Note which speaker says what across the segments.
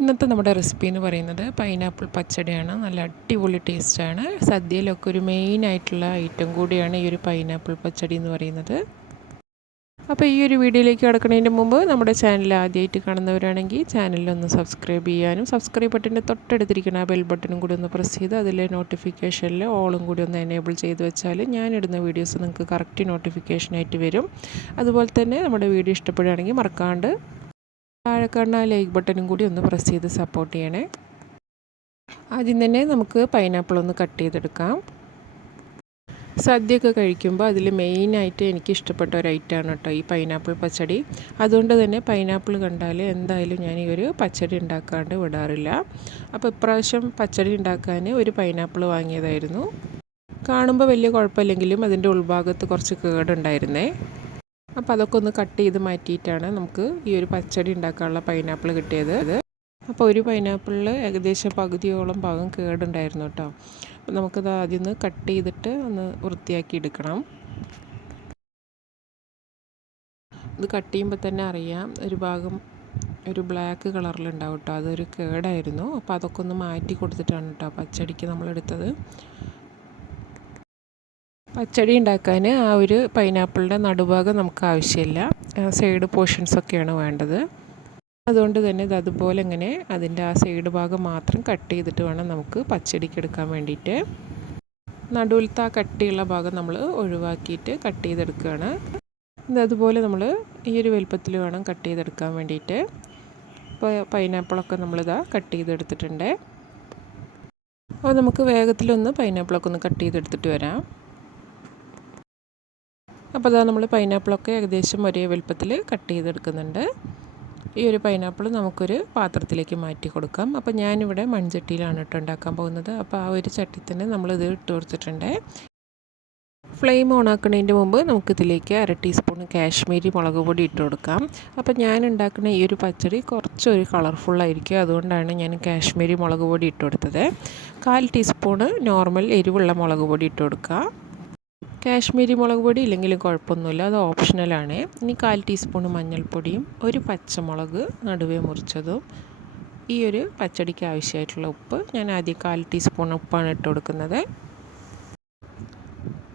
Speaker 1: ഇന്നത്തെ നമ്മുടെ റെസിപ്പി എന്ന് പറയുന്നത് പൈനാപ്പിൾ പച്ചടിയാണ്. നല്ല അടിപൊളി ടേസ്റ്റാണ് സദ്യയിലൊക്കെ ഒരു മെയിൻ ആയിട്ടുള്ള ഐറ്റം കൂടിയാണ് ഈ ഒരു പൈനാപ്പിൾ പച്ചടി എന്ന് പറയുന്നത്. അപ്പോൾ ഈ ഒരു വീഡിയോയിലേക്ക് കിടക്കുന്നതിന് മുമ്പ് നമ്മുടെ ചാനൽ ആദ്യമായിട്ട് കാണുന്നവരാണെങ്കിൽ ചാനലിലൊന്ന് സബ്സ്ക്രൈബ് ചെയ്യാനും സബ്സ്ക്രൈബ് ബട്ടന്റെ തൊട്ടടുത്തിരിക്കുന്ന ആ ബെൽ ബട്ടണും കൂടി ഒന്ന് പ്രസ് ചെയ്ത് അതിലെ നോട്ടിഫിക്കേഷനിൽ ഓളും കൂടി ഒന്ന് എനേബിൾ ചെയ്ത് വെച്ചാൽ ഞാനിടുന്ന വീഡിയോസ് നിങ്ങൾക്ക് കറക്റ്റ് നോട്ടിഫിക്കേഷനായിട്ട് വരും. അതുപോലെ തന്നെ നമ്മുടെ വീഡിയോ ഇഷ്ടപ്പെടുകയാണെങ്കിൽ മറക്കാണ്ട് താഴെ കാണുന്ന ലൈക്ക് ബട്ടണും കൂടി ഒന്ന് പ്രസ് ചെയ്ത് സപ്പോർട്ട് ചെയ്യണേ. ആദ്യം തന്നെ നമുക്ക് പൈനാപ്പിൾ ഒന്ന് കട്ട് ചെയ്തെടുക്കാം. സദ്യയൊക്കെ കഴിക്കുമ്പോൾ അതിൽ മെയിനായിട്ട് എനിക്ക് ഇഷ്ടപ്പെട്ട ഒരു ഐറ്റമാണ് കേട്ടോ ഈ പൈനാപ്പിൾ പച്ചടി. അതുകൊണ്ട് തന്നെ പൈനാപ്പിൾ കണ്ടാൽ എന്തായാലും ഞാൻ ഈ ഒരു പച്ചടി ഉണ്ടാക്കാണ്ട് വിടാറില്ല. അപ്പോൾ ഇപ്രാവശ്യം പച്ചടി ഉണ്ടാക്കാൻ ഒരു പൈനാപ്പിൾ വാങ്ങിയതായിരുന്നു. കാണുമ്പോൾ വലിയ കുഴപ്പമില്ലെങ്കിലും അതിന്റെ ഉൾഭാഗത്ത് കുറച്ച് കേടുണ്ടായിരുന്നേ. അപ്പോൾ അതൊക്കെ ഒന്ന് കട്ട് ചെയ്ത് മാറ്റിയിട്ടാണ് നമുക്ക് ഈ ഒരു പച്ചടി ഉണ്ടാക്കാനുള്ള പൈനാപ്പിൾ കിട്ടിയത്. അപ്പോൾ ഒരു പൈനാപ്പിളിൽ ഏകദേശം പകുതിയോളം ഭാഗം കേടുണ്ടായിരുന്നു കേട്ടോ. അപ്പോൾ നമുക്കത് ആദ്യം ഒന്ന് കട്ട് ചെയ്തിട്ട് ഒന്ന് വൃത്തിയാക്കി എടുക്കണം. ഇത് കട്ട് ചെയ്യുമ്പോൾ തന്നെ അറിയാം ഒരു ഭാഗം ഒരു ബ്ലാക്ക് കളറിലുണ്ടാവും കേട്ടോ. അതൊരു കേടായിരുന്നു. അപ്പോൾ അതൊക്കെ ഒന്ന് മാറ്റി കൊടുത്തിട്ടാണ് കേട്ടോ പച്ചടിക്ക് നമ്മളെടുത്തത്. പച്ചടി ഉണ്ടാക്കാൻ ആ ഒരു പൈനാപ്പിളിന്റെ നടുഭാഗം നമുക്ക് ആവശ്യമില്ല. സൈഡ് പോർഷൻസൊക്കെയാണ് വേണ്ടത്. അതുകൊണ്ട് തന്നെ ഇത് അതുപോലെ ഇങ്ങനെ അതിന്റെ ആ സൈഡ് ഭാഗം മാത്രം കട്ട് ചെയ്തിട്ട് വേണം നമുക്ക് പച്ചടിക്ക് എടുക്കാൻ വേണ്ടിയിട്ട്. നടുവിലത്തെ ആ കട്ടിയുള്ള ഭാഗം നമ്മൾ ഒഴിവാക്കിയിട്ട് കട്ട് ചെയ്തെടുക്കുകയാണ്. അതുപോലെ നമ്മൾ ഈ ഒരു വലുപ്പത്തിൽ വേണം കട്ട് ചെയ്തെടുക്കാൻ വേണ്ടിയിട്ട്. ഇപ്പോൾ പൈനാപ്പിളൊക്കെ നമ്മളിതാ കട്ട് ചെയ്തെടുത്തിട്ടുണ്ട്. അപ്പോൾ നമുക്ക് വേഗത്തിലൊന്ന് പൈനാപ്പിളൊക്കെ ഒന്ന് കട്ട് ചെയ്തെടുത്തിട്ട് വരാം. അപ്പോൾ അതാ നമ്മൾ പൈനാപ്പിളൊക്കെ ഏകദേശം ഒരേ വലുപ്പത്തിൽ കട്ട് ചെയ്തെടുക്കുന്നുണ്ട്. ഈ ഒരു പൈനാപ്പിൾ നമുക്കൊരു പാത്രത്തിലേക്ക് മാറ്റി കൊടുക്കാം. അപ്പോൾ ഞാനിവിടെ മൺചട്ടിയിലാണ് ഇട്ട് ഉണ്ടാക്കാൻ പോകുന്നത്. അപ്പോൾ ആ ഒരു ചട്ടി തന്നെ നമ്മളിത് ഇട്ട് കൊടുത്തിട്ടുണ്ട്. ഫ്ലെയിം ഓൺ ആക്കുന്നതിന്റെ മുമ്പ് നമുക്കിതിലേക്ക് അര ടീസ്പൂൺ കാശ്മീരി മുളക് പൊടി ഇട്ട് കൊടുക്കാം. അപ്പോൾ ഞാൻ ഉണ്ടാക്കുന്ന ഈ ഒരു പച്ചടി കുറച്ചൊരു കളർഫുള്ളായിരിക്കും അതുകൊണ്ടാണ് ഞാൻ കാശ്മീരി മുളക് പൊടി ഇട്ട് കൊടുത്തത്. കാൽ ടീസ്പൂണ് നോർമൽ എരിവുള്ള മുളക് പൊടി ഇട്ട് കൊടുക്കുക കാശ്മീരി മുളക് പൊടി ഇല്ലെങ്കിലും കുഴപ്പമൊന്നുമില്ല. അത് ഓപ്ഷണലാണ് ഇനി കാൽ ടീസ്പൂൺ മഞ്ഞൾപ്പൊടിയും ഒരു പച്ചമുളക് നടുവേ മുറിച്ചതും ഈ ഒരു പച്ചടിക്ക് ആവശ്യമായിട്ടുള്ള ഉപ്പ്. ഞാൻ ആദ്യം കാൽ ടീസ്പൂൺ ഉപ്പാണ് ഇട്ട് കൊടുക്കുന്നത്.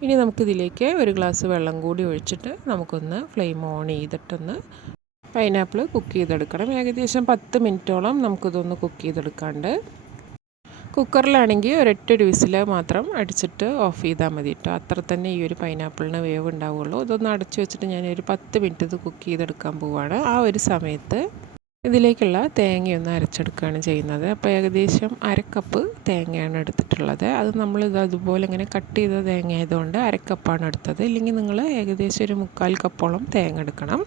Speaker 1: ഇനി നമുക്കിതിലേക്ക് ഒരു ഗ്ലാസ് വെള്ളം കൂടി ഒഴിച്ചിട്ട് നമുക്കൊന്ന് ഫ്ലെയിം ഓൺ ചെയ്തിട്ടൊന്ന് പൈനാപ്പിൾ കുക്ക് ചെയ്തെടുക്കണം. ഏകദേശം പത്ത് മിനിറ്റോളം നമുക്കിതൊന്ന് കുക്ക് ചെയ്തെടുക്കാണ്ട്. കുക്കറിലാണെങ്കിൽ ഒരൊറ്റ ഒരു വിസിൽ മാത്രം അടിച്ചിട്ട് ഓഫ് ചെയ്താൽ മതി കേട്ടോ. അത്ര തന്നെ ഈ ഒരു പൈനാപ്പിളിന് വേവ് ഉണ്ടാവുള്ളൂ ഇതൊന്ന് അടച്ചു വെച്ചിട്ട് ഞാൻ ഒരു പത്ത് മിനിറ്റ് ഇത് കുക്ക് ചെയ്തെടുക്കാൻ പോവുകയാണ് ആ ഒരു സമയത്ത് ഇതിലേക്കുള്ള തേങ്ങയൊന്ന് അരച്ചെടുക്കുകയാണ് ചെയ്യുന്നത്. അപ്പോൾ ഏകദേശം അരക്കപ്പ് തേങ്ങയാണ് എടുത്തിട്ടുള്ളത്. അത് നമ്മൾ ഇത് അതുപോലെ ഇങ്ങനെ കട്ട് ചെയ്ത തേങ്ങ ആയതുകൊണ്ട് അരക്കപ്പാണ് എടുത്തത്. ഇല്ലെങ്കിൽ നിങ്ങൾ ഏകദേശം ഒരു മുക്കാൽ കപ്പോളം തേങ്ങ എടുക്കണം.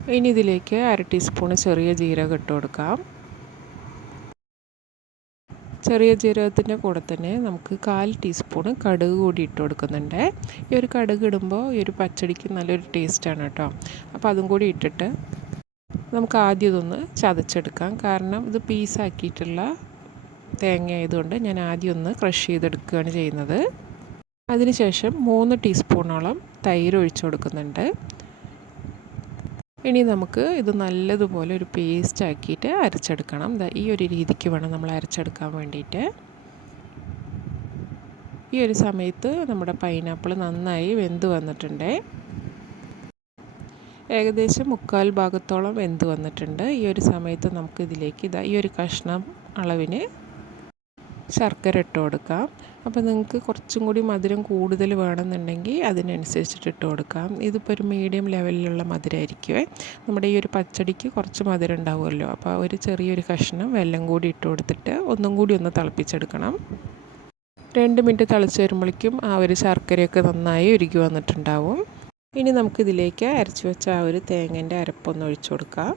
Speaker 1: ഇനി ഇതിലേക്ക് അര ടീസ്പൂൺ ചെറിയ ജീരകം ഇട്ട് കൊടുക്കാം. ചെറിയ ജീരകത്തിന്റെ കൂടെ തന്നെ നമുക്ക് കാൽ ടീസ്പൂണ് കടുക് കൂടി ഇട്ട് കൊടുക്കുന്നുണ്ട്. ഈ ഒരു കടുക് ഇടുമ്പോൾ ഈ ഒരു പച്ചടിക്ക് നല്ലൊരു ടേസ്റ്റാണ് കേട്ടോ. അപ്പോൾ അതും കൂടി ഇട്ടിട്ട് നമുക്ക് ആദ്യം ഇതൊന്ന് ചതച്ചെടുക്കാം. കാരണം ഇത് പീസാക്കിയിട്ടുള്ള തേങ്ങ ആയതുകൊണ്ട് ഞാൻ ആദ്യം ഒന്ന് ക്രഷ് ചെയ്തെടുക്കുകയാണ് ചെയ്യുന്നത്. അതിനുശേഷം മൂന്ന് ടീസ്പൂണോളം തൈര് ഒഴിച്ചു കൊടുക്കുന്നുണ്ട്. ഇനി നമുക്ക് ഇത് നല്ലതുപോലെ ഒരു പേസ്റ്റ് ആക്കിയിട്ട് അരച്ചെടുക്കണം. ഈ ഒരു രീതിക്ക് വേണം നമ്മൾ അരച്ചെടുക്കാൻ വേണ്ടിയിട്ട്. ഈ ഒരു സമയത്ത് നമ്മുടെ പൈനാപ്പിൾ നന്നായി വെന്ത് വന്നിട്ടുണ്ട്. ഏകദേശം മുക്കാൽ ഭാഗത്തോളം വെന്ത് വന്നിട്ടുണ്ട്. ഈ ഒരു സമയത്ത് നമുക്കിതിലേക്ക് ഇതാ ഈ ഒരു കഷ്ണം അളവിന് ശർക്കര ഇട്ട് കൊടുക്കാം. അപ്പോൾ നിങ്ങൾക്ക് കുറച്ചും കൂടി മധുരം കൂടുതൽ വേണമെന്നുണ്ടെങ്കിൽ അതിനനുസരിച്ചിട്ട് ഇട്ട് കൊടുക്കാം. ഇതിപ്പോൾ ഒരു മീഡിയം ലെവലിലുള്ള മധുരമായിരിക്കുമേ നമ്മുടെ ഈ ഒരു പച്ചടിക്ക് കുറച്ച് മധുരം ഉണ്ടാവുമല്ലോ. അപ്പോൾ ഒരു ചെറിയൊരു കഷ്ണം വെല്ലം കൂടി ഇട്ട് കൊടുത്തിട്ട് ഒന്നും കൂടി ഒന്ന് തിളപ്പിച്ചെടുക്കണം. രണ്ട് മിനിറ്റ് തിളച്ച് വരുമ്പോഴേക്കും ആ ഒരു ശർക്കരയൊക്കെ നന്നായി ഉരുകി വന്നിട്ടുണ്ടാവും. ഇനി നമുക്കിതിലേക്ക് അരച്ച് വെച്ച ആ ഒരു തേങ്ങേന്റെ അരപ്പൊന്ന് ഒഴിച്ചു കൊടുക്കാം.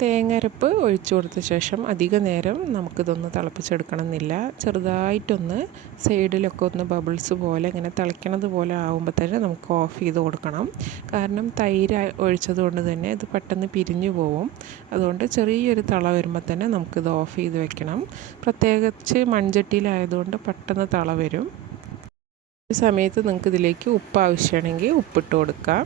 Speaker 1: തേങ്ങരപ്പ് ഒഴിച്ചു കൊടുത്ത ശേഷം അധിക നേരം നമുക്കിതൊന്ന് തിളപ്പിച്ചെടുക്കണം എന്നില്ല ചെറുതായിട്ടൊന്ന് സൈഡിലൊക്കെ ഒന്ന് ബബിൾസ് പോലെ ഇങ്ങനെ തിളയ്ക്കണത് പോലെ ആകുമ്പോൾ തന്നെ നമുക്ക് ഓഫ് ചെയ്ത് കൊടുക്കണം. കാരണം തൈര് ഒഴിച്ചത് കൊണ്ട് തന്നെ ഇത് പെട്ടെന്ന് പിരിഞ്ഞു പോവും. അതുകൊണ്ട് ചെറിയൊരു തള വരുമ്പോൾ തന്നെ നമുക്കിത് ഓഫ് ചെയ്ത് വെക്കണം. പ്രത്യേകിച്ച് മൺചട്ടിയിലായതുകൊണ്ട് പെട്ടെന്ന് തള വരും. ഈ സമയത്ത് നിങ്ങൾക്ക് ഇതിലേക്ക് ഉപ്പ് ആവശ്യമാണെങ്കിൽ ഉപ്പിട്ട് കൊടുക്കാം.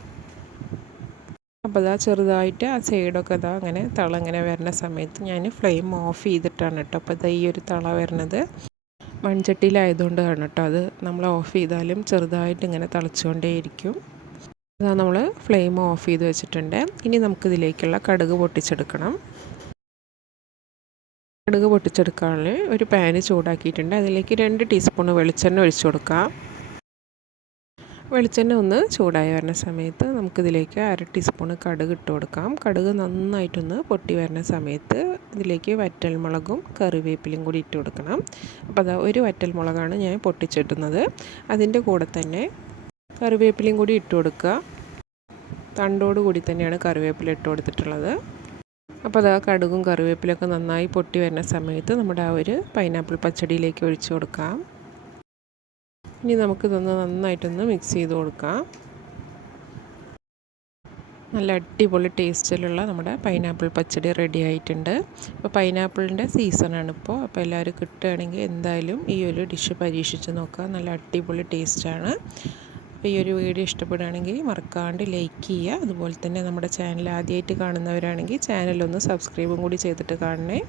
Speaker 1: അപ്പോൾ അതാ ചെറുതായിട്ട് ആ സൈഡൊക്കെ അതാ അങ്ങനെ തള ഇങ്ങനെ വരുന്ന സമയത്ത് ഞാൻ ഫ്ലെയിം ഓഫ് ചെയ്തിട്ടാണ് കേട്ടോ. അപ്പോൾ ഇതാ ഈ ഒരു തള വരുന്നത്. മൺചട്ടിയിലായതുകൊണ്ടാണ് കേട്ടോ. അത് നമ്മൾ ഓഫ് ചെയ്താലും ചെറുതായിട്ട് ഇങ്ങനെ തിളച്ചുകൊണ്ടേയിരിക്കും അതാ നമ്മൾ ഫ്ലെയിം ഓഫ് ചെയ്ത് വെച്ചിട്ടുണ്ട്. ഇനി നമുക്കിതിലേക്കുള്ള കടുക് പൊട്ടിച്ചെടുക്കണം. കടുക് പൊട്ടിച്ചെടുക്കാനുള്ള ഒരു പാന് ചൂടാക്കിയിട്ടുണ്ട്. അതിലേക്ക് രണ്ട് ടീസ്പൂൺ വെളിച്ചെണ്ണ ഒഴിച്ചു കൊടുക്കാം. വെളിച്ചെണ്ണ ഒന്ന് ചൂടായി വരുന്ന സമയത്ത് നമുക്കിതിലേക്ക് അര ടീസ്പൂൺ കടുക് ഇട്ട് കൊടുക്കാം. കടുക് നന്നായിട്ടൊന്ന് പൊട്ടി വരുന്ന സമയത്ത് ഇതിലേക്ക് വറ്റൽമുളകും കറിവേപ്പിലും കൂടി ഇട്ട് കൊടുക്കണം. അപ്പോൾ അതാ ഒരു വറ്റൽമുളകാണ് ഞാൻ പൊട്ടിച്ചിട്ടുന്നത് അതിന്റെ കൂടെ തന്നെ കറിവേപ്പിലയും കൂടി ഇട്ട് കൊടുക്കുക. തണ്ടോട് കൂടി തന്നെയാണ് കറിവേപ്പില ഇട്ട് കൊടുത്തിട്ടുള്ളത്. അപ്പോൾ അതാ കടുകും കറിവേപ്പിലൊക്കെ നന്നായി പൊട്ടി വരുന്ന സമയത്ത് നമ്മുടെ ആ ഒരു പൈനാപ്പിൾ പച്ചടിയിലേക്ക് ഒഴിച്ചു കൊടുക്കാം. ഇനി നമുക്കിതൊന്ന് നന്നായിട്ടൊന്ന് മിക്സ് ചെയ്ത് കൊടുക്കാം. നല്ല അടിപൊളി ടേസ്റ്റിലുള്ള നമ്മുടെ പൈനാപ്പിൾ പച്ചടി റെഡി ആയിട്ടുണ്ട്. അപ്പോൾ പൈനാപ്പിളിന്റെ സീസണാണ് ഇപ്പോൾ അപ്പോൾ എല്ലാവരും കിട്ടുകയാണെങ്കിൽ എന്തായാലും ഈ ഒരു ഡിഷ് പരീക്ഷിച്ച് നോക്കുക നല്ല അടിപൊളി ടേസ്റ്റാണ് അപ്പോൾ ഈ ഒരു വീഡിയോ ഇഷ്ടപ്പെടുകയാണെങ്കിൽ മറക്കാണ്ട് ലൈക്ക് ചെയ്യുക. അതുപോലെ തന്നെ നമ്മുടെ ചാനൽ ആദ്യമായിട്ട് കാണുന്നവരാണെങ്കിൽ ചാനലൊന്ന് സബ്സ്ക്രൈബും കൂടി ചെയ്തിട്ട് കാണണേ.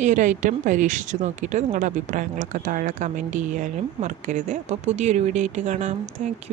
Speaker 1: ഈ ഒരു ഐറ്റം പരീക്ഷിച്ച് നോക്കിയിട്ട് നിങ്ങളുടെ അഭിപ്രായങ്ങളൊക്കെ താഴെ കമന്റ് ചെയ്യാനും മറക്കരുത്. അപ്പോൾ പുതിയൊരു വീഡിയോ ആയിട്ട് കാണാം. താങ്ക്